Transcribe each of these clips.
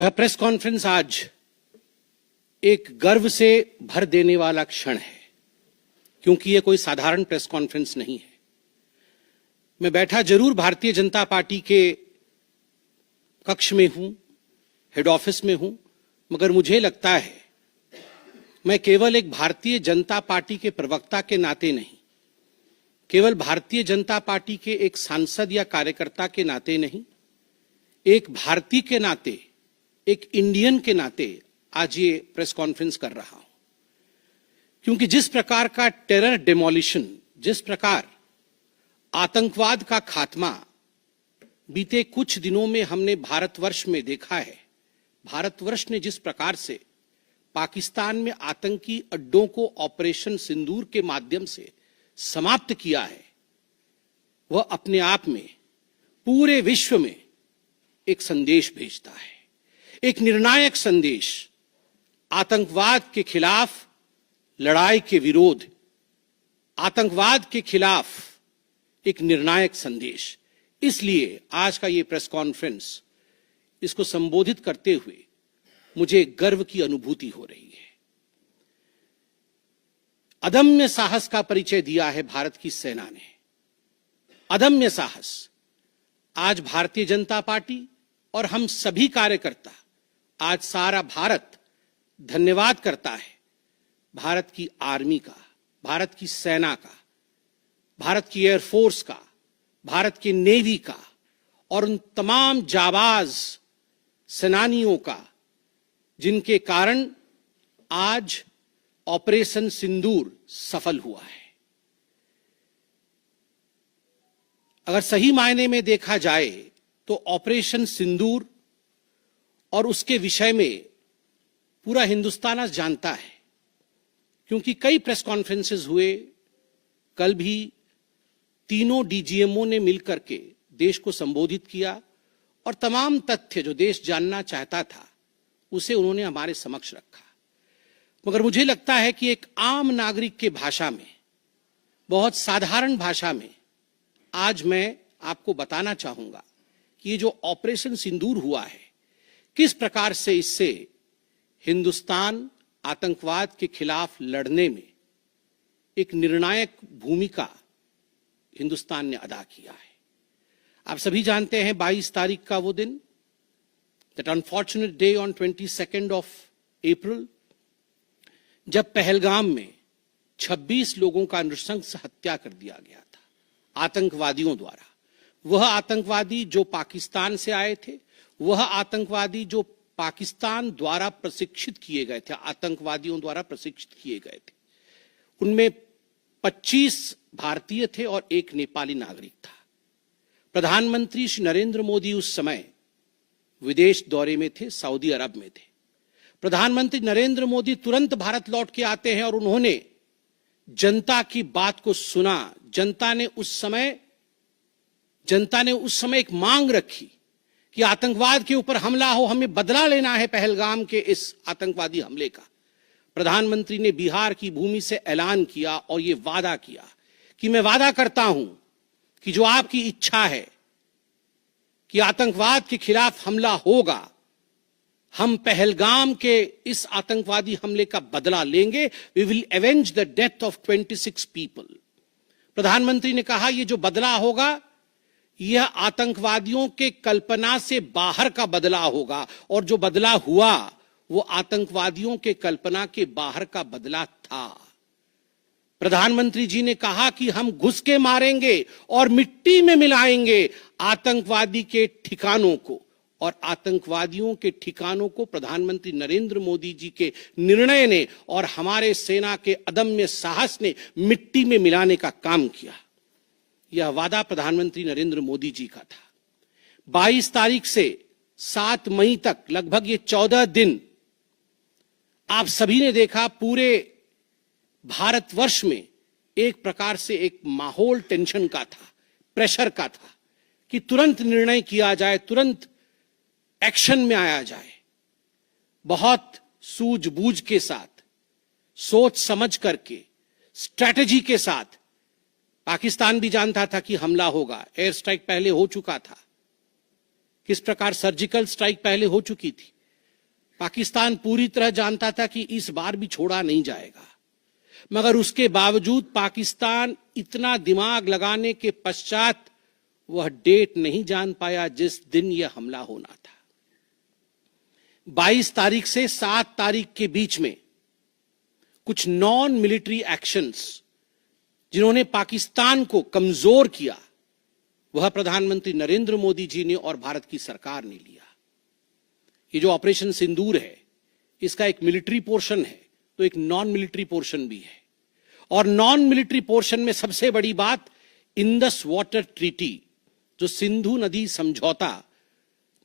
Press conference आज एक गर्व से भर देने वाला क्षण है, क्योंकि यह कोई साधारण प्रेस कॉन्फ्रेंस नहीं है। मैं बैठा जरूर भारतीय जनता पार्टी के कक्ष में हूं, हेड ऑफिस में हूं, मगर मुझे लगता है मैं केवल एक भारतीय जनता पार्टी के प्रवक्ता के नाते नहीं, केवल भारतीय जनता पार्टी के एक सांसद या कार्यकर्ता के नाते नहीं, एक भारतीय के नाते, एक इंडियन के नाते आज ये प्रेस कॉन्फ्रेंस कर रहा हूं। क्योंकि जिस प्रकार का टेरर डेमोलिशन, जिस प्रकार आतंकवाद का खात्मा बीते कुछ दिनों में हमने भारतवर्ष में देखा है, भारतवर्ष ने जिस प्रकार से पाकिस्तान में आतंकी अड्डों को ऑपरेशन सिंदूर के माध्यम से समाप्त किया है, वह अपने आप में पूरे विश्व में एक संदेश भेजता है, एक निर्णायक संदेश। आतंकवाद के खिलाफ लड़ाई के विरोध, आतंकवाद के खिलाफ एक निर्णायक संदेश। इसलिए आज का ये प्रेस कॉन्फ्रेंस, इसको संबोधित करते हुए मुझे गर्व की अनुभूति हो रही है। अदम्य साहस का परिचय दिया है भारत की सेना ने, अदम्य साहस। आज भारतीय जनता पार्टी और हम सभी कार्यकर्ता, आज सारा भारत धन्यवाद करता है भारत की आर्मी का, भारत की सेना का, भारत की एयरफोर्स का, भारत की नेवी का और उन तमाम जाबाज सेनानियों का जिनके कारण आज ऑपरेशन सिंदूर सफल हुआ है। अगर सही मायने में देखा जाए तो ऑपरेशन सिंदूर और उसके विषय में पूरा हिंदुस्तान आज जानता है, क्योंकि कई प्रेस कॉन्फ्रेंसेस हुए। कल भी तीनों डीजीएमओ ने मिलकर के देश को संबोधित किया और तमाम तथ्य जो देश जानना चाहता था उसे उन्होंने हमारे समक्ष रखा। मगर मुझे लगता है कि एक आम नागरिक के भाषा में, बहुत साधारण भाषा में आज मैं आपको बताना चाहूंगा कि ये जो ऑपरेशन सिंदूर हुआ है, किस प्रकार से इससे हिंदुस्तान आतंकवाद के खिलाफ लड़ने में एक निर्णायक भूमिका हिंदुस्तान ने अदा किया है। आप सभी जानते हैं 22 तारीख का वो दिन, that unfortunate day on 22 of April, जब पहलगाम में 26 लोगों का नृशंस हत्या कर दिया गया था आतंकवादियों द्वारा। वह आतंकवादी जो पाकिस्तान से आए थे, वह आतंकवादी जो पाकिस्तान द्वारा प्रशिक्षित किए गए थे, आतंकवादियों द्वारा प्रशिक्षित किए गए थे। उनमें 25 भारतीय थे और एक नेपाली नागरिक था। प्रधानमंत्री श्री नरेंद्र मोदी उस समय विदेश दौरे में थे, सऊदी अरब में थे। प्रधानमंत्री नरेंद्र मोदी तुरंत भारत लौट के आते हैं और उन्होंने जनता की बात को सुना। जनता ने उस समय एक मांग रखी कि आतंकवाद के ऊपर हमला हो, हमें बदला लेना है पहलगाम के इस आतंकवादी हमले का। प्रधानमंत्री ने बिहार की भूमि से ऐलान किया और यह वादा किया कि मैं वादा करता हूं कि जो आपकी इच्छा है कि आतंकवाद के खिलाफ हमला होगा, हम पहलगाम के इस आतंकवादी हमले का बदला लेंगे। We will avenge the death of 26 people. प्रधानमंत्री ने कहा यह जो बदला होगा यह आतंकवादियों के कल्पना से बाहर का बदला होगा, और जो बदला हुआ वो आतंकवादियों के कल्पना के बाहर का बदला था। प्रधानमंत्री जी ने कहा कि हम घुस के मारेंगे और मिट्टी में मिलाएंगे आतंकवादी के ठिकानों को, और आतंकवादियों के ठिकानों को प्रधानमंत्री नरेंद्र मोदी जी के निर्णय ने और हमारे सेना के अदम्य साहस ने मिट्टी में मिलाने का काम किया। यह वादा प्रधानमंत्री नरेंद्र मोदी जी का था। 22 तारीख से 7 मई तक लगभग ये 14 दिन आप सभी ने देखा, पूरे भारतवर्ष में एक प्रकार से एक माहौल टेंशन का था, प्रेशर का था कि तुरंत निर्णय किया जाए, तुरंत एक्शन में आया जाए। बहुत सूझबूझ के साथ, सोच समझ करके, स्ट्रैटेजी के साथ। पाकिस्तान भी जानता था कि हमला होगा, एयर स्ट्राइक पहले हो चुका था, किस प्रकार सर्जिकल स्ट्राइक पहले हो चुकी थी, पाकिस्तान पूरी तरह जानता था कि इस बार भी छोड़ा नहीं जाएगा, मगर उसके बावजूद पाकिस्तान इतना दिमाग लगाने के पश्चात वह डेट नहीं जान पाया जिस दिन यह हमला होना था। 22 तारीख से 7 तारीख के बीच में कुछ नॉन मिलिट्री एक्शंस जिन्होंने पाकिस्तान को कमजोर किया, वह प्रधानमंत्री नरेंद्र मोदी जी ने और भारत की सरकार ने लिया। ये जो ऑपरेशन सिंदूर है, इसका एक मिलिट्री पोर्शन है तो एक नॉन मिलिट्री पोर्शन भी है। और नॉन मिलिट्री पोर्शन में सबसे बड़ी बात, इंडस वाटर ट्रीटी, जो सिंधु नदी समझौता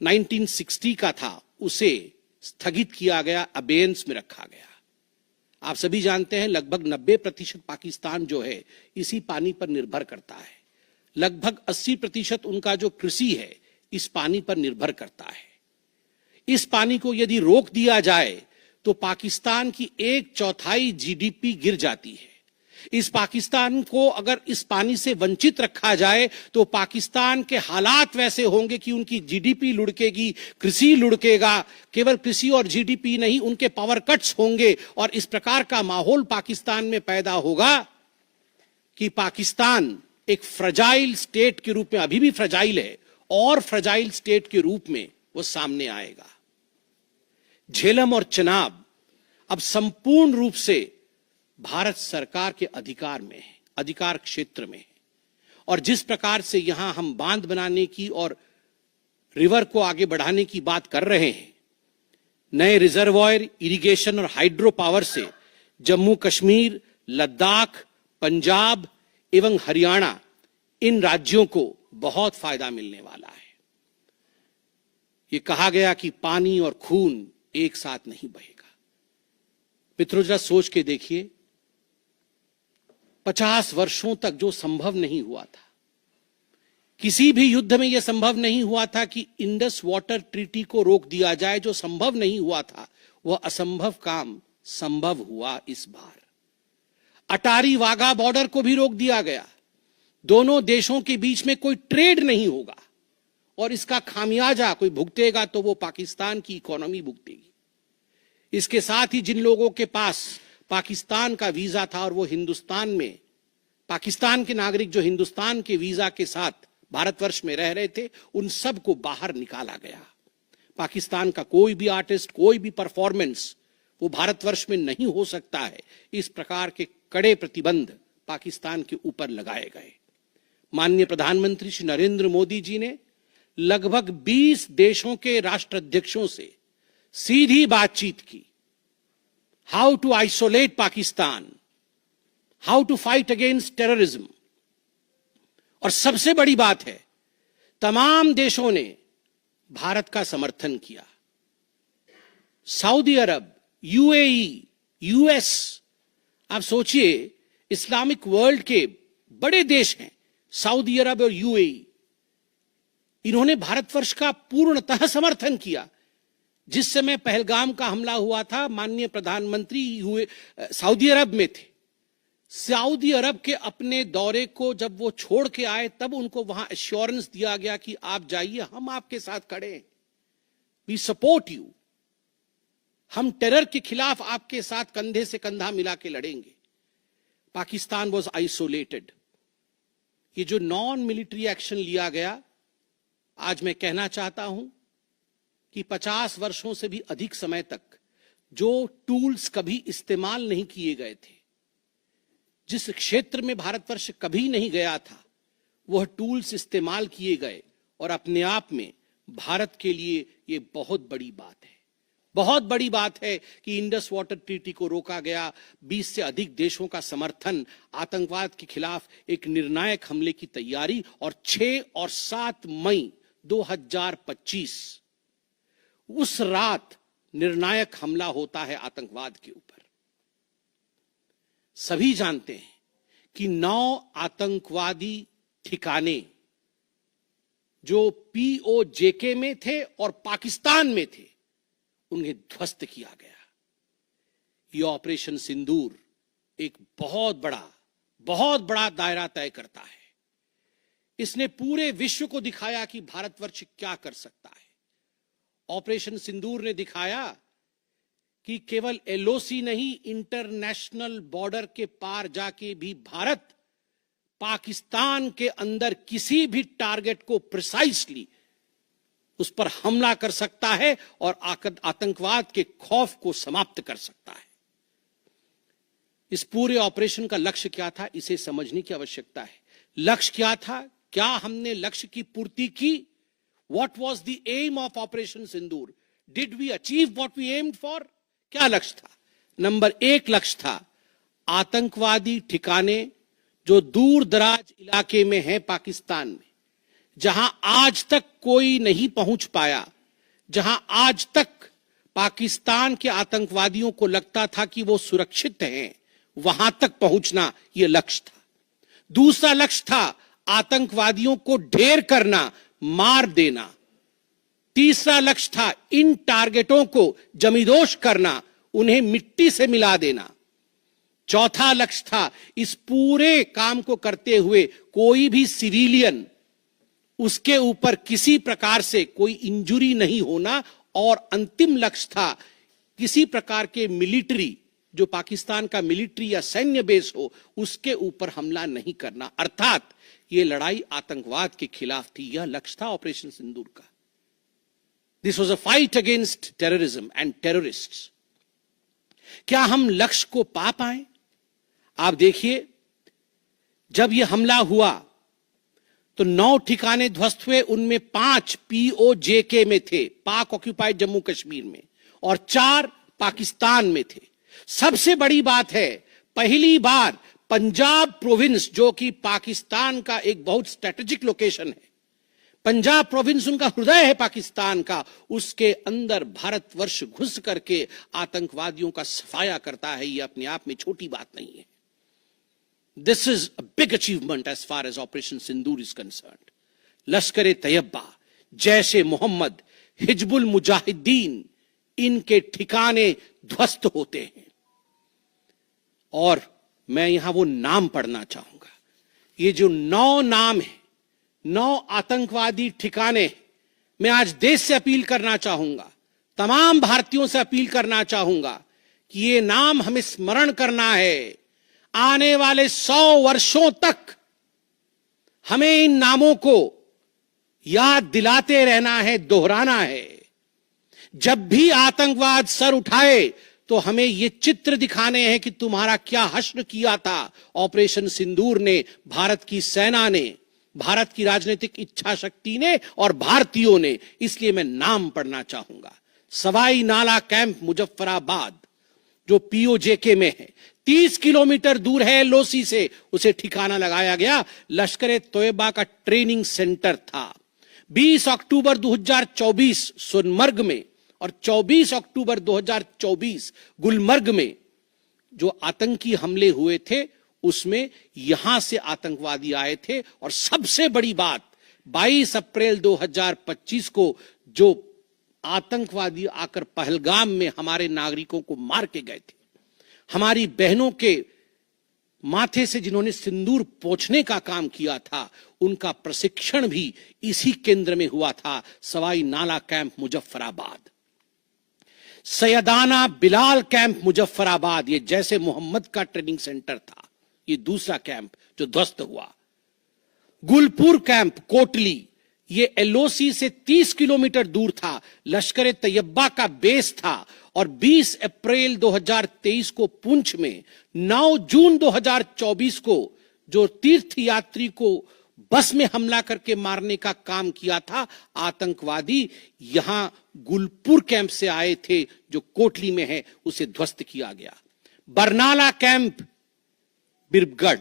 1960 का था, उसे स्थगित किया गया, अबेयंस में रखा गया। आप सभी जानते हैं लगभग 90% पाकिस्तान जो है इसी पानी पर निर्भर करता है। लगभग 80% उनका जो कृषि है इस पानी पर निर्भर करता है। इस पानी को यदि रोक दिया जाए तो पाकिस्तान की 1/4 जीडीपी गिर जाती है। इस पाकिस्तान को अगर इस पानी से वंचित रखा जाए तो पाकिस्तान के हालात वैसे होंगे कि उनकी जीडीपी लुढ़केगी, कृषि लुढ़केगा। केवल कृषि और जीडीपी नहीं, उनके पावर कट्स होंगे और इस प्रकार का माहौल पाकिस्तान में पैदा होगा कि पाकिस्तान एक फ्रजाइल स्टेट के रूप में, अभी भी फ्रजाइल है, और फ्रजाइल स्टेट के रूप में वो सामने आएगा। झेलम और चनाब अब संपूर्ण रूप से भारत सरकार के अधिकार में है, अधिकार क्षेत्र में है। और जिस प्रकार से यहां हम बांध बनाने की और रिवर को आगे बढ़ाने की बात कर रहे हैं, नए रिजर्वायर, इरिगेशन और हाइड्रो पावर से जम्मू कश्मीर, लद्दाख, पंजाब एवं हरियाणा, इन राज्यों को बहुत फायदा मिलने वाला है। ये कहा गया कि पानी और खून एक साथ नहीं बहेगा। मित्रों, जरा सोच के देखिए, 50 वर्षों तक जो संभव नहीं हुआ था, किसी भी युद्ध में यह संभव नहीं हुआ था कि इंडस वाटर ट्रीटी को रोक दिया जाए। जो संभव नहीं हुआ था वह असंभव काम संभव हुआ इस बार। अटारी वाघा बॉर्डर को भी रोक दिया गया। दोनों देशों के बीच में कोई ट्रेड नहीं होगा और इसका खामियाजा कोई भुगतेगा तो वो पाकिस्तान की इकोनॉमी भुगतेगी। इसके साथ ही जिन लोगों के पास पाकिस्तान का वीजा था और वो हिंदुस्तान में, पाकिस्तान के नागरिक जो हिंदुस्तान के वीजा के साथ भारतवर्ष में रह रहे थे, उन सब को बाहर निकाला गया। पाकिस्तान का कोई भी आर्टिस्ट, कोई भी परफॉर्मेंस वो भारतवर्ष में नहीं हो सकता है। इस प्रकार के कड़े प्रतिबंध पाकिस्तान के ऊपर लगाए गए। माननीय प्रधानमंत्री श्री नरेंद्र मोदी जी ने लगभग 20 देशों के राष्ट्राध्यक्षों से सीधी बातचीत की। How to isolate Pakistan, how to fight against terrorism. और सबसे बड़ी बात है, तमाम देशों ने भारत का समर्थन किया। सऊदी अरब, यूएई, यूएस, आप सोचिए, इस्लामिक वर्ल्ड के बड़े देश हैं सऊदी अरब और यूएई, इन्होंने भारतवर्ष का पूर्णतः समर्थन किया। जिस समय पहलगाम का हमला हुआ था, माननीय प्रधानमंत्री सऊदी अरब में थे। सऊदी अरब के अपने दौरे को जब वो छोड़ के आए, तब उनको वहां एश्योरेंस दिया गया कि आप जाइए, हम आपके साथ खड़े हैं, वी सपोर्ट यू, हम टेरर के खिलाफ आपके साथ कंधे से कंधा मिला के लड़ेंगे। Pakistan was isolated. ये जो नॉन मिलिट्री एक्शन लिया गया, आज मैं कहना चाहता हूं कि 50 वर्षों से भी अधिक समय तक जो टूल्स कभी इस्तेमाल नहीं किए गए थे, जिस क्षेत्र में भारतवर्ष कभी नहीं गया था, वह टूल्स इस्तेमाल किए गए। और अपने आप में भारत के लिए ये बहुत बड़ी बात है। बहुत बड़ी बात है कि इंडस वाटर ट्रीटी को रोका गया। 20 से अधिक देशों का समर्थन, आतंकवाद के खिलाफ एक निर्णायक हमले की तैयारी। और 6 और 7 मई 2025 उस रात निर्णायक हमला होता है आतंकवाद के ऊपर। सभी जानते हैं कि 9 आतंकवादी ठिकाने जो पीओजेके में थे और पाकिस्तान में थे, उन्हें ध्वस्त किया गया। यह ऑपरेशन सिंदूर एक बहुत बड़ा दायरा तय करता है। इसने पूरे विश्व को दिखाया कि भारतवर्ष क्या कर सकता है। ऑपरेशन सिंदूर ने दिखाया कि केवल एलओसी नहीं, इंटरनेशनल बॉर्डर के पार जाके भी भारत पाकिस्तान के अंदर किसी भी टारगेट को प्रिसाइसली उस पर हमला कर सकता है और आतंकवाद के खौफ को समाप्त कर सकता है। इस पूरे ऑपरेशन का लक्ष्य क्या था, इसे समझने की आवश्यकता है। लक्ष्य क्या था? क्या हमने लक्ष्य की पूर्ति की? What was the aim of Operation Sindoor? Did we achieve what we aimed for? क्या लक्ष्य था? नंबर 1 लक्ष्य था आतंकवादी ठिकाने जो दूर दराज इलाके में है पाकिस्तान में, जहां आज तक कोई नहीं पहुंच पाया, जहां आज तक पाकिस्तान के आतंकवादियों को लगता था कि वो सुरक्षित हैं, वहां तक पहुंचना यह लक्ष्य था। दूसरा लक्ष्य था आतंकवादियों को ढेर करना, मार देना। तीसरा लक्ष्य था इन टारगेटों को जमींदोज करना, उन्हें मिट्टी से मिला देना। चौथा लक्ष्य था इस पूरे काम को करते हुए कोई भी सिविलियन, उसके ऊपर किसी प्रकार से कोई इंजुरी नहीं होना। और अंतिम लक्ष्य था किसी प्रकार के मिलिट्री, जो पाकिस्तान का मिलिट्री या सैन्य बेस हो, उसके ऊपर हमला नहीं करना। अर्थात यह लड़ाई आतंकवाद के खिलाफ थी। यह लक्ष्य था ऑपरेशन सिंदूर का। This was a fight against terrorism and terrorists. क्या हम लक्ष्य को पा पाए? आप देखिए, जब यह हमला हुआ तो 9 ठिकाने ध्वस्त हुए, उनमें 5 POJK में थे, पाक ऑक्यूपाइड जम्मू कश्मीर में, और 4 पाकिस्तान में थे। सबसे बड़ी बात है, पहली बार पंजाब प्रोविंस, जो कि पाकिस्तान का एक बहुत स्ट्रेटेजिक लोकेशन है, पंजाब प्रोविंस उनका हृदय है पाकिस्तान का, उसके अंदर भारतवर्ष घुस करके आतंकवादियों का सफाया करता है। यह अपने आप में छोटी बात नहीं है। This is a big achievement as far as Operation Sindoor is concerned. लश्कर तैयबा, जैश ए मोहम्मद, हिजबुल मुजाहिदीन, इनके ठिकाने ध्वस्त होते हैं। और मैं यहां वो नाम पढ़ना चाहूंगा। ये जो 9 नाम है, 9 आतंकवादी ठिकाने, मैं आज देश से अपील करना चाहूंगा, तमाम भारतीयों से अपील करना चाहूंगा कि ये नाम हमें स्मरण करना है। आने वाले 100 वर्षों तक हमें इन नामों को याद दिलाते रहना है, दोहराना है। जब भी आतंकवाद सर उठाए तो हमें ये चित्र दिखाने हैं कि तुम्हारा क्या हश्र किया था ऑपरेशन सिंदूर ने, भारत की सेना ने, भारत की राजनीतिक इच्छा शक्ति ने और भारतीयों ने। इसलिए मैं नाम पढ़ना चाहूंगा। सवाई नाला कैंप मुजफ्फराबाद, जो POJK में है, 30 किलोमीटर दूर है एलओसी से, उसे ठिकाना लगाया गया। लश्कर तोयबा का ट्रेनिंग सेंटर था। 20 अक्टूबर 2024 सोनमर्ग में और 24 अक्टूबर 2024 गुलमर्ग में जो आतंकी हमले हुए थे, उसमें यहां से आतंकवादी आए थे। और सबसे बड़ी बात, 22 अप्रैल 2025 को जो आतंकवादी आकर पहलगाम में हमारे नागरिकों को मार के गए थे, हमारी बहनों के माथे से जिन्होंने सिंदूर पोंछने का काम किया था, उनका प्रशिक्षण भी इसी केंद्र में हुआ था, सवाई नाला कैंप मुजफ्फराबाद। सैयदाना बिलाल कैंप मुजफ्फराबाद, ये जैसे मोहम्मद का ट्रेनिंग सेंटर था, ये दूसरा कैंप जो ध्वस्त हुआ। गुलपुर कैंप कोटली, ये एलओसी से 30 किलोमीटर दूर था, लश्कर तैयबा का बेस था। और 20 अप्रैल 2023 को पुंछ में, 9 जून 2024 को जो तीर्थ यात्री को बस में हमला करके मारने का काम किया था आतंकवादी, यहां गुलपुर कैंप से आए थे जो कोटली में है, उसे ध्वस्त किया गया। बरनाला कैंप बिरगढ़,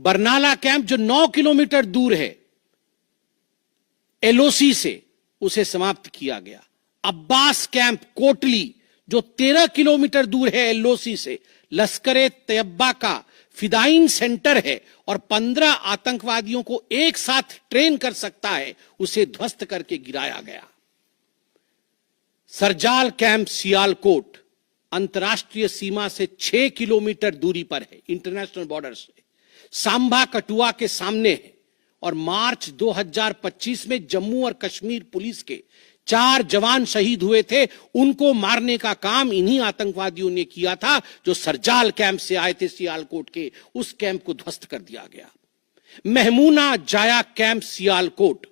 बरनाला कैंप जो 9 किलोमीटर दूर है एलओसी से, उसे समाप्त किया गया। अब्बास कैंप कोटली जो 13 किलोमीटर दूर है एलओसी से, लश्कर तैयबा का फिदाइन सेंटर है और 15 आतंकवादियों को एक साथ ट्रेन कर सकता है, उसे ध्वस्त करके गिराया गया। सरजाल कैंप सियालकोट अंतर्राष्ट्रीय सीमा से 6 किलोमीटर दूरी पर है, इंटरनेशनल बॉर्डर से। सांबा कठुआ के सामने है और मार्च 2025 में जम्मू और कश्मीर पुलिस के 4 जवान शहीद हुए थे, उनको मारने का काम इन्हीं आतंकवादियों ने किया था जो सरजाल कैंप से आए थे सियालकोट के। उस कैंप को ध्वस्त कर दिया गया। महमूना जाया कैंप सियालकोट,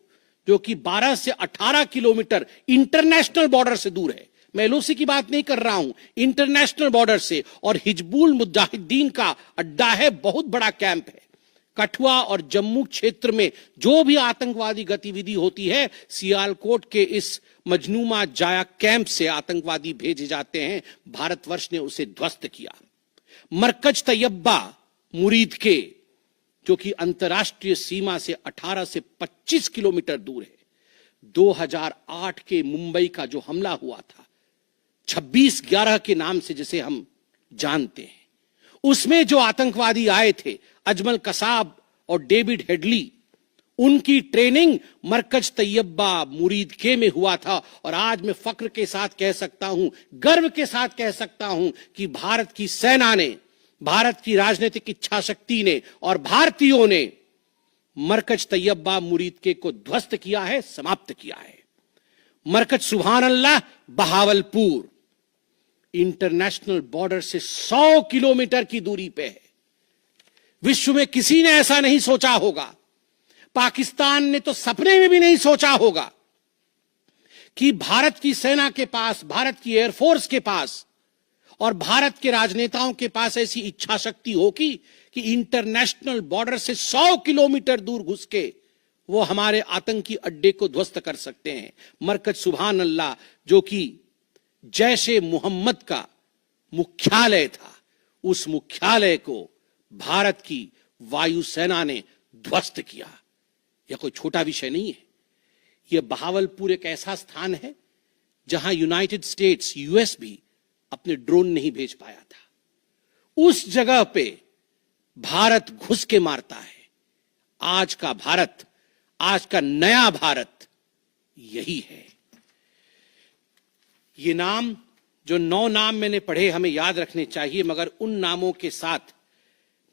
जो कि 12 से 18 किलोमीटर इंटरनेशनल बॉर्डर से दूर है, मैं एलओसी की बात नहीं कर रहा हूं, इंटरनेशनल बॉर्डर से, और हिजबुल मुजाहिदीन का अड्डा है, बहुत बड़ा कैंप है। कठुआ और जम्मू क्षेत्र में जो भी आतंकवादी गतिविधि होती है, सियालकोट के इस मजनूमा जाया कैंप से आतंकवादी भेजे जाते हैं। भारतवर्ष ने उसे ध्वस्त किया। मरकज तैयबा मुरीद के, जो कि अंतर्राष्ट्रीय सीमा से 18 से 25 किलोमीटर दूर है, 2008 के मुंबई का जो हमला हुआ था, 26/11 के नाम से जिसे हम जानते हैं, उसमें जो आतंकवादी आए थे, अजमल कसाब और डेविड हेडली, उनकी ट्रेनिंग मरकज तैयबा मुरीद के में हुआ था। और आज मैं फक्र के साथ कह सकता हूं, गर्व के साथ कह सकता हूं कि भारत की सेना ने, भारत की राजनीतिक इच्छा शक्ति ने और भारतीयों ने मरकज तैयबा मुरीद के को ध्वस्त किया है, समाप्त किया है। मरकज सुभान अल्लाह बहावलपुर इंटरनेशनल बॉर्डर से 100 किलोमीटर की दूरी पे है। विश्व में किसी ने ऐसा नहीं सोचा होगा, पाकिस्तान ने तो सपने में भी नहीं सोचा होगा कि भारत की सेना के पास, भारत की एयरफोर्स के पास और भारत के राजनेताओं के पास ऐसी इच्छा शक्ति होगी कि इंटरनेशनल बॉर्डर से 100 किलोमीटर दूर घुस के वो हमारे आतंकी अड्डे को ध्वस्त कर सकते हैं। मरकज सुभान अल्लाह, जो कि जैशे मोहम्मद का मुख्यालय था, उस मुख्यालय को भारत की वायुसेना ने ध्वस्त किया। यह कोई छोटा विषय नहीं है। यह बहावलपुर एक ऐसा स्थान है जहां यूनाइटेड स्टेट्स, यूएस भी अपने ड्रोन नहीं भेज पाया था। उस जगह पे भारत घुस के मारता है। आज का भारत, आज का नया भारत यही है। ये नाम, जो 9 नाम मैंने पढ़े, हमें याद रखने चाहिए, मगर उन नामों के साथ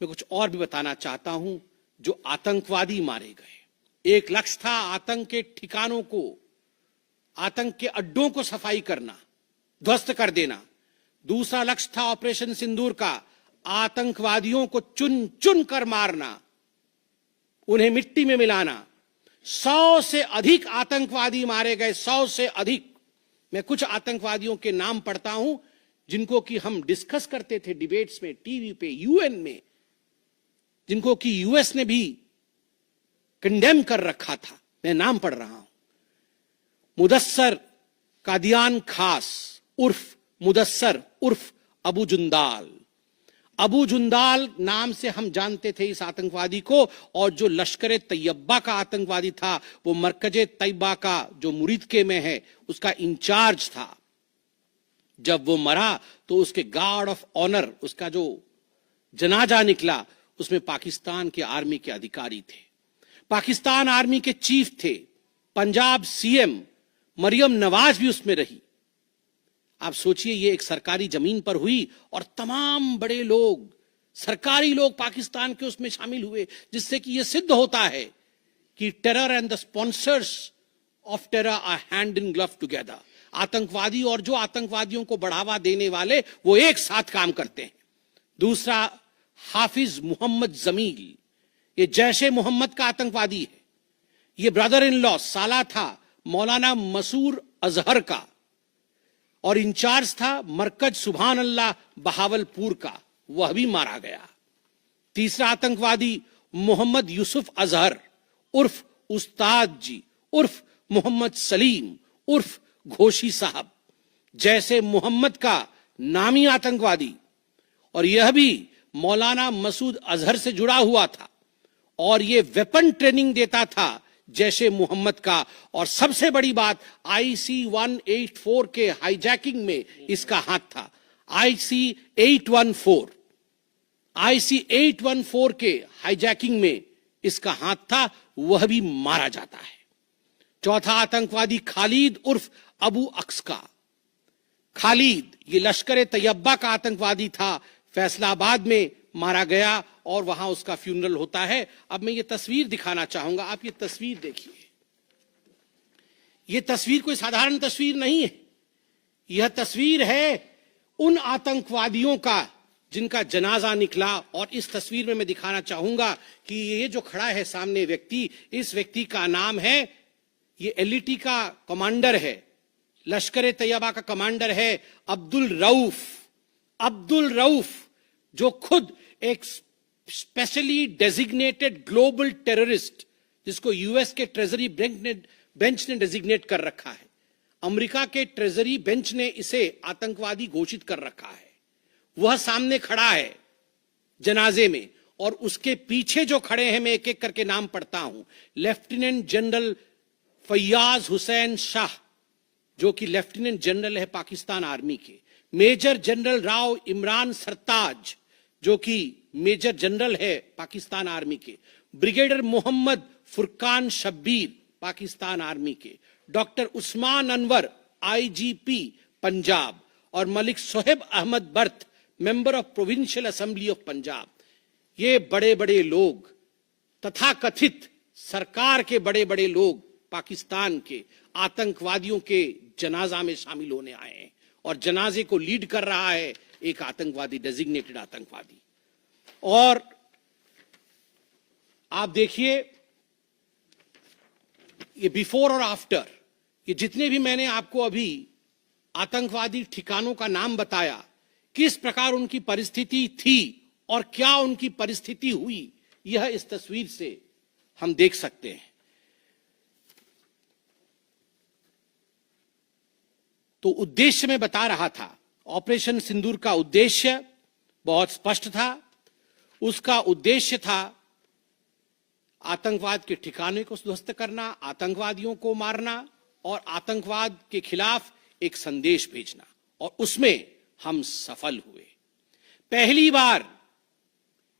मैं कुछ और भी बताना चाहता हूं। जो आतंकवादी मारे गए, एक लक्ष्य था आतंक के ठिकानों को, आतंक के अड्डों को सफाई करना, ध्वस्त कर देना। दूसरा लक्ष्य था ऑपरेशन सिंदूर का, आतंकवादियों को चुन चुन कर मारना, उन्हें मिट्टी में मिलाना। 100 से अधिक आतंकवादी मारे गए, 100 से अधिक। मैं कुछ आतंकवादियों के नाम पढ़ता हूं जिनको कि हम डिस्कस करते थे डिबेट्स में, टीवी पे, यूएन में, जिनको कि यूएस ने भी कंडेम कर रखा था। मैं नाम पढ़ रहा हूं। मुदस्सर कादियान खास उर्फ मुदस्सर उर्फ अबू जुंदाल। अबू जुंदाल नाम से हम जानते थे इस आतंकवादी को। और जो लश्कर तैयबा का आतंकवादी था, वो मरकज तैयबा का जो मुरीदके में है, उसका इंचार्ज था। जब वो मरा तो उसके गार्ड ऑफ ऑनर, उसका जो जनाजा निकला, उसमें पाकिस्तान के आर्मी के अधिकारी थे, पाकिस्तान आर्मी के चीफ थे, पंजाब सीएम मरियम नवाज भी उसमें रही। आप सोचिए, ये एक सरकारी जमीन पर हुई और तमाम बड़े लोग, सरकारी लोग पाकिस्तान के उसमें शामिल हुए, जिससे कि यह सिद्ध होता है कि terror and the sponsors of terror are hand in glove together. आतंकवादी और जो आतंकवादियों को बढ़ावा देने वाले, वो एक साथ काम करते हैं। दूसरा, हाफिज मोहम्मद जमील, ये जैशे मोहम्मद का आतंकवादी है। ये ब्रदर इन लॉ, साला था मौलाना मसूर अजहर का, और इंचार्ज था मरकज सुभान अल्लाह बहावलपुर का, वह भी मारा गया। तीसरा आतंकवादी मोहम्मद यूसुफ अजहर उर्फ उस्ताद जी उर्फ मोहम्मद सलीम उर्फ घोशी साहब, जैसे मोहम्मद का नामी आतंकवादी, और यह भी मौलाना मसूद अजहर से जुड़ा हुआ था, और यह वेपन ट्रेनिंग देता था जैशे मोहम्मद का। और सबसे बड़ी बात, IC 184 के हाईजैकिंग में इसका हाथ था। IC 814 के हाईजैकिंग में इसका हाथ था, वह भी मारा जाता है। चौथा आतंकवादी खालिद उर्फ अबू अक्स का। खालिद ये लश्कर तैयबा का आतंकवादी था, फैसलाबाद में मारा गया और वहां उसका फ्यूनरल होता है। अब मैं ये तस्वीर दिखाना चाहूंगा, आप ये तस्वीर देखिए। ये तस्वीर कोई साधारण तस्वीर नहीं है। यह तस्वीर है उन आतंकवादियों का जिनका जनाजा निकला। और इस तस्वीर में मैं दिखाना चाहूंगा कि ये जो खड़ा है सामने व्यक्ति, इस व्यक्ति का नाम है, ये एलईटी का कमांडर है, लश्कर तैयबा का कमांडर है, अब्दुल रऊफ। अब्दुल रऊफ जो खुद एक स्पेशली डेजिग्नेटेड ग्लोबल टेररिस्ट, जिसको यूएस के ट्रेजरी बेंच ने डेजिग्नेट कर रखा है, अमेरिका के ट्रेजरी बेंच ने इसे आतंकवादी घोषित कर रखा है, वह सामने खड़ा है जनाजे में। और उसके पीछे जो खड़े हैं, मैं एक एक करके नाम पढ़ता हूं। लेफ्टिनेंट जनरल फैयाज हुसैन शाह, जो कि लेफ्टिनेंट जनरल है पाकिस्तान आर्मी के। मेजर जनरल राव इमरान सरताज, जो कि मेजर जनरल है पाकिस्तान आर्मी के। ब्रिगेडियर मोहम्मद फुरकान शब्बीर, पाकिस्तान आर्मी के। Doctor Usman Anwar, IGP Punjab. और Malik Sohaib Ahmed Bharth, member of provincial assembly of Punjab. ये बड़े बड़े लोग, तथाकथित सरकार के बड़े बड़े लोग, पाकिस्तान के आतंकवादियों के जनाजा में शामिल होने आए हैं। और जनाजे को लीड कर रहा है एक आतंकवादी, डेजिग्नेटेड आतंकवादी। और आप देखिए ये बिफोर और आफ्टर, ये जितने भी मैंने आपको अभी आतंकवादी ठिकानों का नाम बताया, किस प्रकार उनकी परिस्थिति थी और क्या उनकी परिस्थिति हुई, यह इस तस्वीर से हम देख सकते हैं। तो उद्देश्य मैं बता रहा था, ऑपरेशन सिंदूर का उद्देश्य बहुत स्पष्ट था। उसका उद्देश्य था आतंकवाद के ठिकाने को ध्वस्त करना, आतंकवादियों को मारना और आतंकवाद के खिलाफ एक संदेश भेजना। और उसमें हम सफल हुए। पहली बार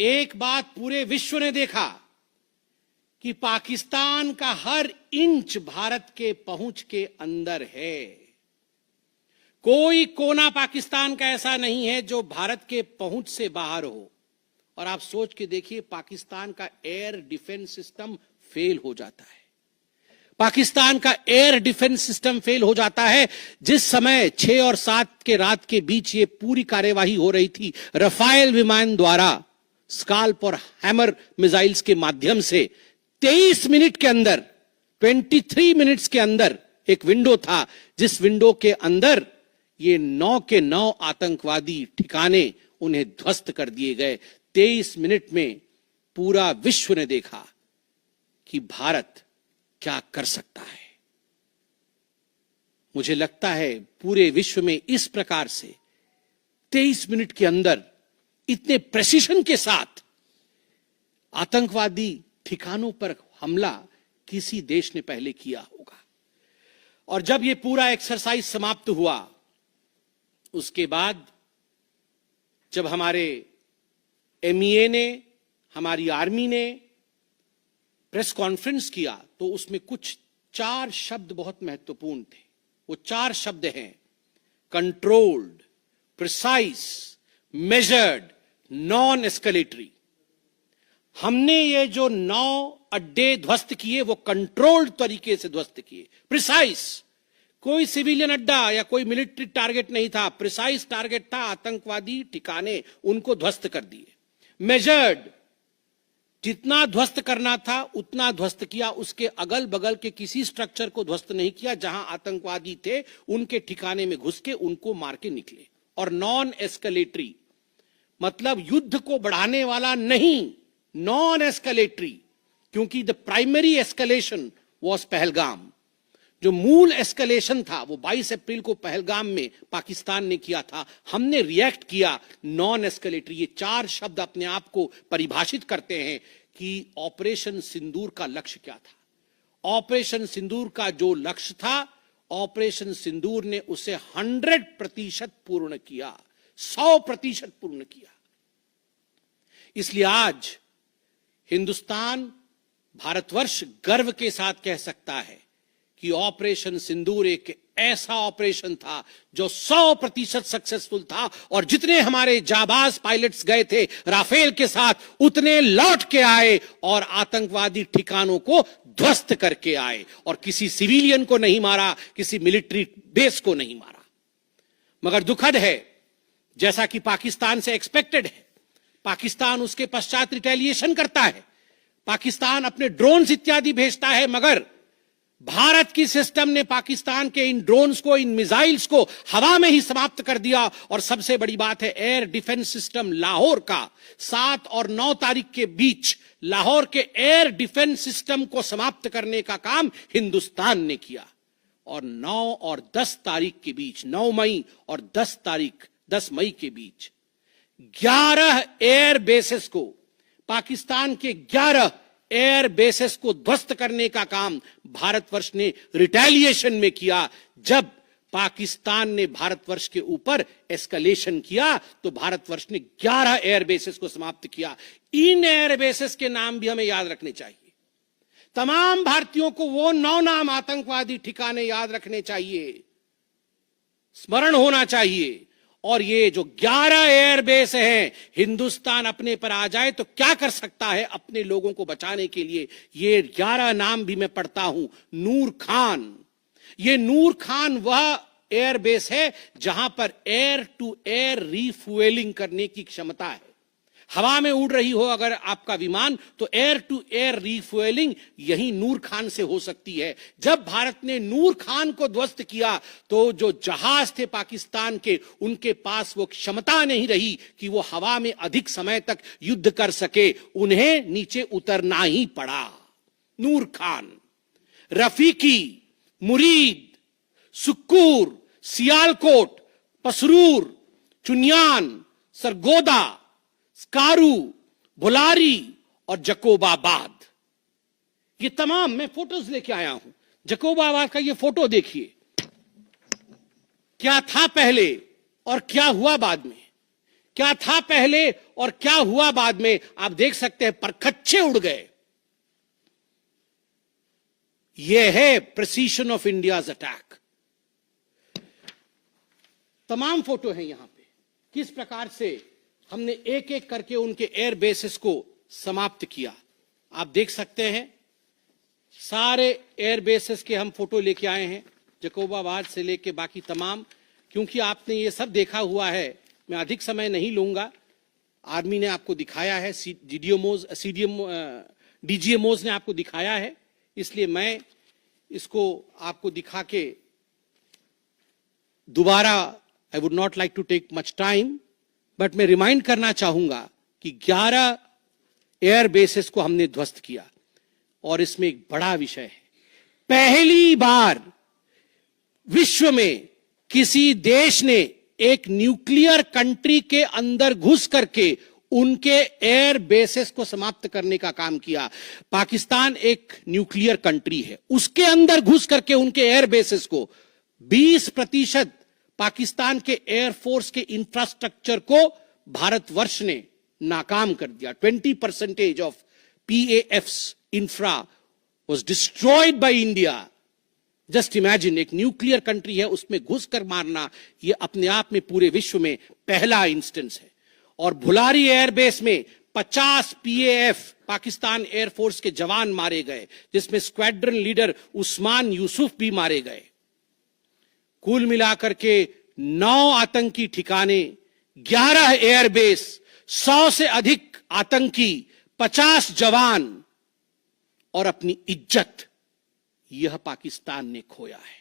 एक बात पूरे विश्व ने देखा कि पाकिस्तान का हर इंच भारत के पहुंच के अंदर है। कोई कोना पाकिस्तान का ऐसा नहीं है जो भारत के पहुंच से बाहर हो। और आप सोच के देखिए, पाकिस्तान का एयर डिफेंस सिस्टम फेल हो जाता है। पाकिस्तान का एयर डिफेंस सिस्टम फेल हो जाता है। जिस समय 6 और 7 के रात के बीच ये पूरी कार्यवाही हो रही थी, रफाल विमान द्वारा स्काल्प और हैमर मिसाइल्स के माध्यम से 23 मिनट के अंदर, 23 मिनट्स के अंदर एक विंडो था, जिस विंडो के अंदर ये 9 के 9 आतंकवादी ठिकाने उन्हें ध्वस्त कर दिए गए। 23 मिनट में पूरा विश्व ने देखा कि भारत क्या कर सकता है। मुझे लगता है पूरे विश्व में इस प्रकार से 23 मिनट के अंदर इतने प्रेसिशन के साथ आतंकवादी ठिकानों पर हमला किसी देश ने पहले किया होगा। और जब यह पूरा एक्सरसाइज समाप्त हुआ, उसके बाद जब हमारे एमईए ने, हमारी आर्मी ने प्रेस कॉन्फ्रेंस किया, तो उसमें कुछ 4 शब्द बहुत महत्वपूर्ण थे। वो 4 शब्द हैं controlled, precise, measured, non escalatory. हमने ये जो 9 अड्डे ध्वस्त किए वो कंट्रोल्ड तरीके से ध्वस्त किए। प्रिसाइज, कोई सिविलियन अड्डा या कोई मिलिट्री टारगेट नहीं था, प्रिसाइज टारगेट था, आतंकवादी ठिकाने, उनको ध्वस्त कर दिए। मेजर्ड, जितना ध्वस्त करना था उतना ध्वस्त किया, उसके अगल बगल के किसी स्ट्रक्चर को ध्वस्त नहीं किया। जहां आतंकवादी थे उनके ठिकाने में घुस के उनको मार के निकले। और नॉन एस्केलेटरी मतलब युद्ध को बढ़ाने वाला नहीं, नॉन एस्केलेटरी, क्योंकि the primary escalation was Pahalgam. जो मूल एस्केलेशन था वो 22 अप्रैल को पहलगाम में पाकिस्तान ने किया था। हमने रिएक्ट किया नॉन एस्केलेटरी। ये 4 शब्द अपने आप को परिभाषित करते हैं कि ऑपरेशन सिंदूर का लक्ष्य क्या था। ऑपरेशन सिंदूर का जो लक्ष्य था, ऑपरेशन सिंदूर ने उसे 100% पूर्ण किया, 100% पूर्ण किया। इसलिए आज हिंदुस्तान, भारतवर्ष गर्व के साथ कह सकता है कि ऑपरेशन सिंदूर एक ऐसा ऑपरेशन था जो 100% सक्सेसफुल था। और जितने हमारे जाबाज पायलट्स गए थे राफेल के साथ, उतने लौट के आए और आतंकवादी ठिकानों को ध्वस्त करके आए और किसी सिविलियन को नहीं मारा, किसी मिलिट्री बेस को नहीं मारा। मगर दुखद है, जैसा कि पाकिस्तान से एक्सपेक्टेड है, पाकिस्तान उसके पश्चात रिटेलिएशन करता है, पाकिस्तान अपने ड्रोन्स इत्यादि भेजता है, मगर भारत की सिस्टम ने पाकिस्तान के इन ड्रोन्स को, इन मिसाइल्स को हवा में ही समाप्त कर दिया। और सबसे बड़ी बात है, एयर डिफेंस सिस्टम लाहौर का 7 और 9 तारीख के बीच लाहौर के एयर डिफेंस सिस्टम को समाप्त करने का काम हिंदुस्तान ने किया। और 9 और 10 तारीख के बीच, 9 मई और 10 मई के बीच 11 एयर बेसेस को, पाकिस्तान के 11 एयर बेसेस को ध्वस्त करने का काम भारतवर्ष ने रिटेलिएशन में किया। जब पाकिस्तान ने भारतवर्ष के ऊपर एस्केलेशन किया तो भारतवर्ष ने 11 एयर बेसेस को समाप्त किया। इन एयर बेसेस के नाम भी हमें याद रखने चाहिए। तमाम भारतीयों को वो 9 नाम आतंकवादी ठिकाने याद रखने चाहिए, स्मरण होना चाहिए। और ये जो 11 एयरबेस हैं, हिंदुस्तान अपने पर आ जाए तो क्या कर सकता है अपने लोगों को बचाने के लिए। ये 11 नाम भी मैं पढ़ता हूं। नूर खान, ये नूर खान वह एयरबेस है जहां पर एयर टू एयर रीफ्यूएलिंग करने की क्षमता है। हवा में उड़ रही हो अगर आपका विमान, तो एयर टू एयर रीफ्यूएलिंग यही नूर खान से हो सकती है। जब भारत ने नूर खान को ध्वस्त किया तो जो जहाज थे पाकिस्तान के, उनके पास वो क्षमता नहीं रही कि वो हवा में अधिक समय तक युद्ध कर सके, उन्हें नीचे उतरना ही पड़ा। नूर खान, रफीकी, मुरीद, सुक्कूर, सियालकोट, पसरूर, चुनियान, सरगोदा, स्कारू, भुलारी और जकोबाबाद, ये तमाम मैं फोटोज लेके आया हूं। जकोबाबाद का ये फोटो देखिए, क्या था पहले और क्या हुआ बाद में, क्या था पहले और क्या हुआ बाद में। आप देख सकते हैं परखच्चे उड़ गए। यह है प्रिसीशन ऑफ इंडियाज अटैक। तमाम फोटो हैं यहां पे, किस प्रकार से हमने एक एक करके उनके एयर बेसेस को समाप्त किया। आप देख सकते हैं सारे एयर बेसेस के हम फोटो लेके आए हैं, जकोबाबाद से लेके बाकी तमाम। क्योंकि आपने ये सब देखा हुआ है, मैं अधिक समय नहीं लूंगा। आर्मी ने आपको दिखाया है, डीजीएमओज ने आपको दिखाया है, इसलिए मैं इसको आपको दिखा के दोबारा, I would not like to take much time, but मैं रिमाइंड करना चाहूंगा कि 11 एयर बेसेस को हमने ध्वस्त किया। और इसमें एक बड़ा विषय है, पहली बार विश्व में किसी देश ने एक न्यूक्लियर कंट्री के अंदर घुस करके उनके एयर बेसेस को समाप्त करने का काम किया। पाकिस्तान एक न्यूक्लियर कंट्री है, उसके अंदर घुस करके उनके एयर बेसेस को 20% पाकिस्तान के एयरफोर्स के इंफ्रास्ट्रक्चर को भारतवर्ष ने नाकाम कर दिया। 20% of PAF's infra was destroyed by India. Just imagine, एक न्यूक्लियर कंट्री है, उसमें घुसकर मारना, यह अपने आप में पूरे विश्व में पहला इंस्टेंस है। और भुलारी एयरबेस में 50 PAF पाकिस्तान एयरफोर्स के जवान मारे गए, जिसमें स्क्वाड्रन लीडर उस्मान यूसुफ भी मारे गए। कुल मिलाकर के 9 आतंकी ठिकाने, 11 एयरबेस, 100 से अधिक आतंकी, 50 जवान और अपनी इज्जत, यह पाकिस्तान ने खोया है।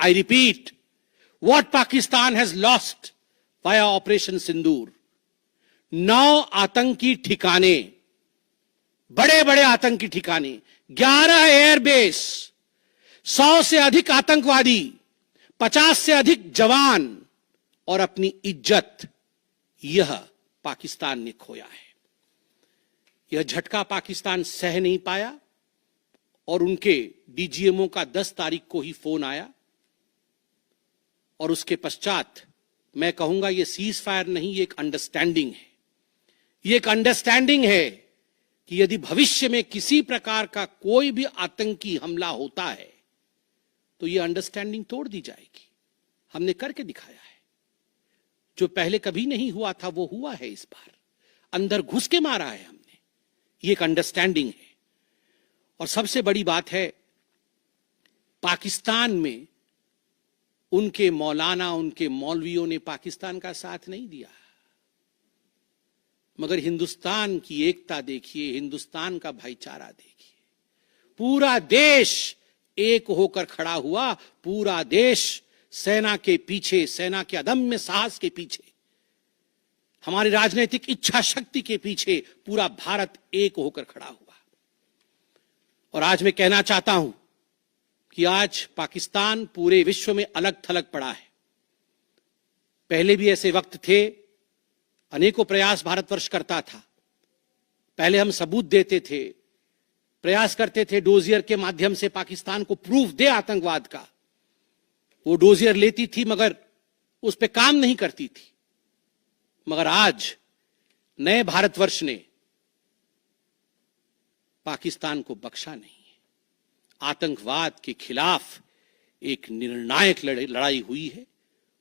I repeat, what Pakistan has lost via operation Sindoor. 9 आतंकी ठिकाने, बड़े बड़े आतंकी ठिकाने, 11 एयरबेस, 100 से अधिक आतंकवादी, 50 से अधिक जवान और अपनी इज्जत, यह पाकिस्तान ने खोया है। यह झटका पाकिस्तान सह नहीं पाया और उनके डीजीएमओ का 10 तारीख को ही फोन आया। और उसके पश्चात मैं कहूंगा यह सीज फायर नहीं, ये एक अंडरस्टैंडिंग है। ये एक अंडरस्टैंडिंग है कि यदि भविष्य में किसी प्रकार का कोई भी आतंकी हमला होता है तो यह अंडरस्टैंडिंग तोड़ दी जाएगी। हमने करके दिखाया है, जो पहले कभी नहीं हुआ था वो हुआ है इस बार। अंदर घुस के मारा है हमने, ये एक अंडरस्टैंडिंग है। और सबसे बड़ी बात है, पाकिस्तान में उनके मौलाना, उनके मौलवियों ने पाकिस्तान का साथ नहीं दिया, मगर हिंदुस्तान की एकता देखिए, हिंदुस्तान का भाईचारा देखिए। पूरा देश एक होकर खड़ा हुआ, पूरा देश सेना के पीछे, सेना के अदम्य साहस के पीछे, हमारी राजनीतिक इच्छा शक्ति के पीछे पूरा भारत एक होकर खड़ा हुआ। और आज मैं कहना चाहता हूं कि आज पाकिस्तान पूरे विश्व में अलग थलग पड़ा है। पहले भी ऐसे वक्त थे, अनेकों प्रयास भारतवर्ष करता था। पहले हम सबूत देते थे, प्रयास करते थे डोजियर के माध्यम से पाकिस्तान को प्रूफ दे आतंकवाद का। वो डोजियर लेती थी मगर उस पर काम नहीं करती थी। मगर आज नए भारतवर्ष ने पाकिस्तान को बख्शा नहीं है। आतंकवाद के खिलाफ एक निर्णायक लड़ाई हुई है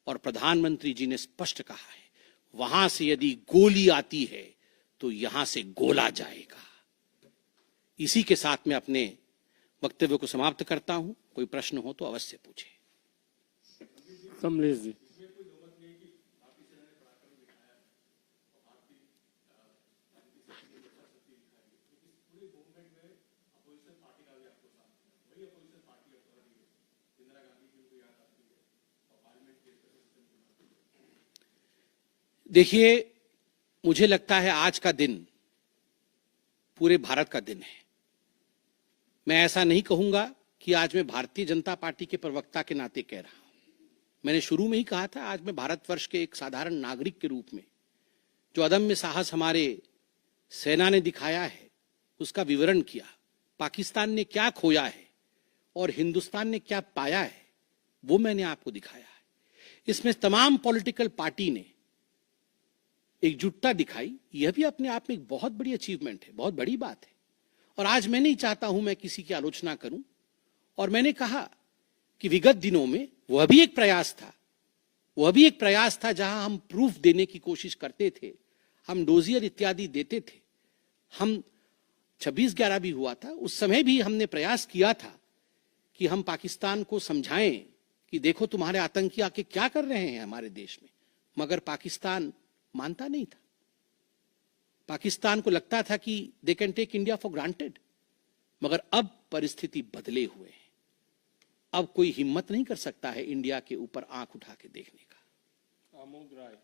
और प्रधानमंत्री जी ने स्पष्ट कहा है, वहां से यदि गोली आती है तो यहां से गोला जाएगा। इसी के साथ मैं अपने वक्तव्य को समाप्त करता हूं। कोई प्रश्न हो तो अवश्य पूछे। कमलेश जी। देखिए, मुझे लगता है आज का दिन पूरे भारत का दिन है। मैं ऐसा नहीं कहूंगा कि आज मैं भारतीय जनता पार्टी के प्रवक्ता के नाते कह रहा हूं। मैंने शुरू में ही कहा था, आज मैं भारतवर्ष के एक साधारण नागरिक के रूप में जो अदम्य साहस हमारे सेना ने दिखाया है उसका विवरण किया। पाकिस्तान ने क्या खोया है और हिंदुस्तान ने क्या पाया है वो मैंने आपको दिखाया है। इसमें तमाम पॉलिटिकल पार्टी ने एकजुटता दिखाई। यह भी अपने आप में एक बहुत बड़ी अचीवमेंट है, बहुत बड़ी बात है। और आज मैं नहीं चाहता हूं मैं किसी की आलोचना करूं। और मैंने कहा कि विगत दिनों में वह भी एक प्रयास था जहां हम प्रूफ देने की कोशिश करते थे, हम डोजियर इत्यादि देते थे। हम 26/11 भी हुआ था, उस समय भी हमने प्रयास किया था कि हम पाकिस्तान को समझाएं कि देखो तुम्हारे आतंकी आके क्या कर रहे हैं हमारे देश में। मगर पाकिस्तान मानता नहीं था। पाकिस्तान को लगता था कि they can take India for granted. मगर अब परिस्थिति बदले हुए हैं। अब कोई हिम्मत नहीं कर सकता है इंडिया के ऊपर आंख उठा के देखने का। आमोद राय।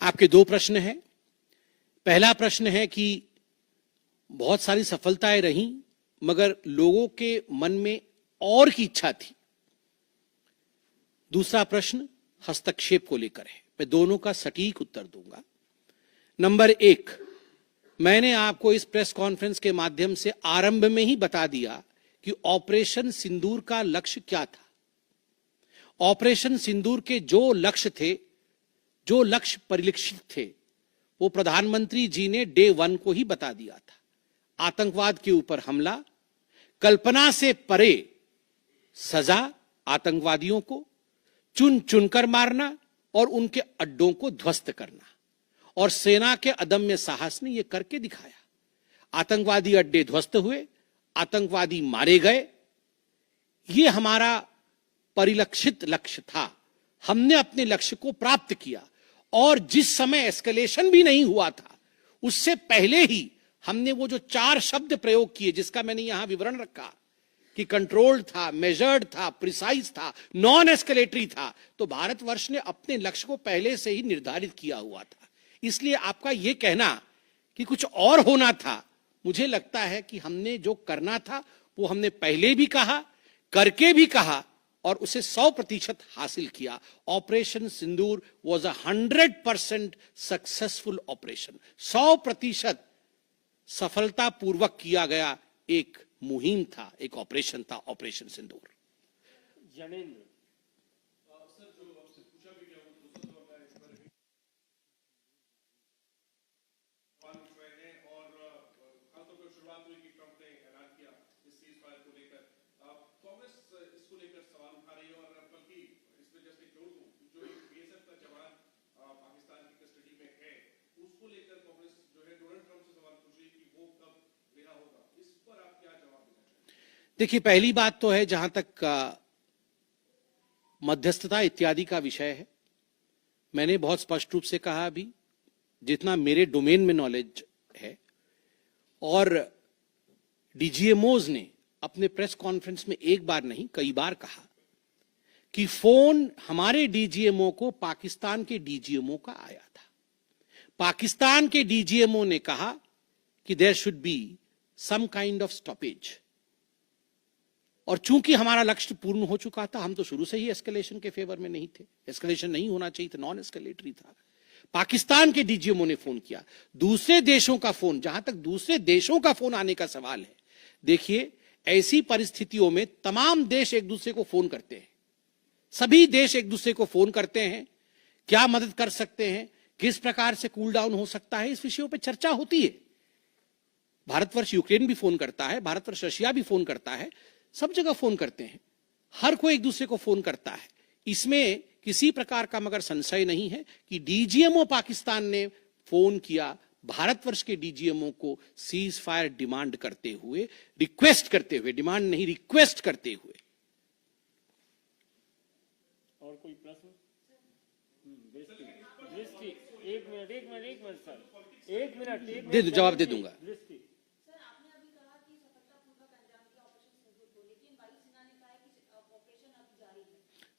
आपके दो प्रश्न हैं। पहला प्रश्न है कि बहुत सारी सफलताएं रहीं मगर लोगों के मन में और की इच्छा थी। दूसरा प्रश्न हस्तक्षेप को लेकर है। मैं दोनों का सटीक उत्तर दूंगा। नंबर 1, मैंने आपको इस प्रेस कॉन्फ्रेंस के माध्यम से आरंभ में ही बता दिया कि ऑपरेशन सिंदूर का लक्ष्य क्या था। ऑपरेशन सिंदूर के जो लक्ष्य थे, जो लक्ष्य परिलक्षित थे, वो प्रधानमंत्री जी ने डे 1 को ही बता दिया था। आतंकवाद के ऊपर हमला, कल्पना से परे सजा आतंकवादियों को, चुन चुनकर मारना और उनके अड्डों को ध्वस्त करना। और सेना के अदम्य साहस ने यह करके दिखाया। आतंकवादी अड्डे ध्वस्त हुए, आतंकवादी मारे गए। यह हमारा परिलक्षित लक्ष्य था। हमने अपने लक्ष्य को प्राप्त किया। और जिस समय एस्केलेशन भी नहीं हुआ था, उससे पहले ही हमने वो जो 4 शब्द प्रयोग किए, जिसका मैंने यहां विवरण रखा कि कंट्रोल्ड था, मेजर्ड था, प्रिसाइज था, नॉन एस्केलेटरी था, तो भारतवर्ष ने अपने लक्ष्य को पहले से ही निर्धारित किया हुआ था। इसलिए आपका यह कहना कि कुछ और होना था, मुझे लगता है कि हमने जो करना था वो हमने पहले भी कहा, करके भी कहा और उसे 100% हासिल किया। Operation Sindoor was 100% successful operation. 100% सफलतापूर्वक किया गया एक मुहिम था, एक ऑपरेशन था ऑपरेशन सिंदूर। ज्ञानेंद्र। देखिए, पहली बात तो है जहां तक मध्यस्थता इत्यादि का विषय है, मैंने बहुत स्पष्ट रूप से कहा अभी, जितना मेरे डोमेन में नॉलेज है, और डीजीएमओज ने अपने प्रेस कॉन्फ्रेंस में एक बार नहीं कई बार कहा कि फोन हमारे डीजीएमओ को पाकिस्तान के डीजीएमओ का आया था। पाकिस्तान के डीजीएमओ ने कहा कि there should be some kind of stoppage, और चूंकि हमारा लक्ष्य पूर्ण हो चुका था, हम तो शुरू से ही एस्केलेशन के फेवर में नहीं थे, एस्केलेशन नहीं होना चाहिए था, नॉन एस्केलेटरी था। पाकिस्तान के डीजीएमओ ने फोन किया, दूसरे देशों का फोन, जहां तक दूसरे देशों का फोन आने का सवाल है, देखिए ऐसी परिस्थितियों में तमाम देश एक दूसरे को फोन करते हैं, सभी देश एक दूसरे को फोन करते हैं, क्या मदद कर सकते हैं, किस प्रकार से कूल डाउन हो सकता है, इस विषयों पर चर्चा होती है। भारतवर्ष यूक्रेन भी फोन करता है, भारतवर्ष रशिया भी फोन करता है, सब जगह फोन करते हैं, हर कोई एक दूसरे को फोन करता है। इसमें किसी प्रकार का मगर संशय नहीं है कि डीजीएमओ पाकिस्तान ने फोन किया भारतवर्ष के डीजीएमओ को सीज फायर डिमांड करते हुए, रिक्वेस्ट करते हुए, डिमांड नहीं रिक्वेस्ट करते हुए। और कोई प्रश्न? एक मिनट दे दो, जवाब दे दूंगा।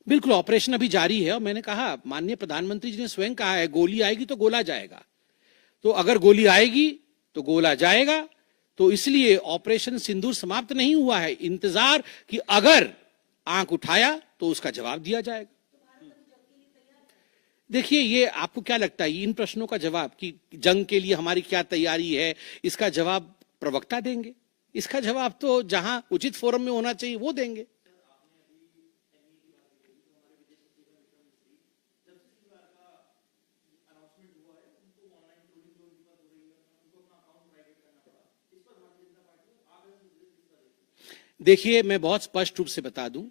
बिल्कुल, ऑपरेशन अभी जारी है, और मैंने कहा, माननीय प्रधानमंत्री जी ने स्वयं कहा है, गोली आएगी तो गोला जाएगा। तो अगर गोली आएगी तो गोला जाएगा, तो इसलिए ऑपरेशन सिंदूर समाप्त नहीं हुआ है, इंतजार कि अगर आंख उठाया तो उसका जवाब दिया जाएगा। देखिए, ये आपको क्या लगता है, इन प्रश्नों का जवाब कि जंग के लिए हमारी क्या तैयारी है, इसका जवाब प्रवक्ता देंगे। इसका जवाब तो जहां उचित फोरम में होना चाहिए वो देंगे। देखिए, मैं बहुत स्पष्ट रूप से बता दूं,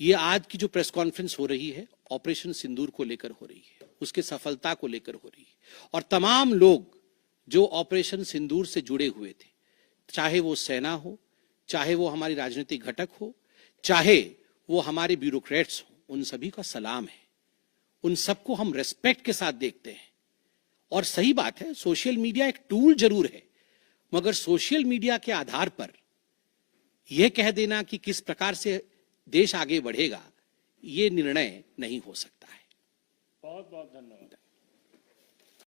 ये आज की जो प्रेस कॉन्फ्रेंस हो रही है, ऑपरेशन सिंदूर को लेकर हो रही है, उसके सफलता को लेकर हो रही है, और तमाम लोग जो ऑपरेशन सिंदूर से जुड़े हुए थे, चाहे वो सेना हो, चाहे वो हमारी राजनीतिक घटक हो, चाहे वो हमारे ब्यूरोक्रेट्स हो, उन सभी का सलाम है। उन सबको हम रेस्पेक्ट के साथ देखते हैं। और सही बात है, सोशल मीडिया एक टूल जरूर है, मगर सोशल मीडिया के आधार पर यह कह देना कि किस प्रकार से देश आगे बढ़ेगा, ये निर्णय नहीं हो सकता है। बहुत बहुत धन्यवाद।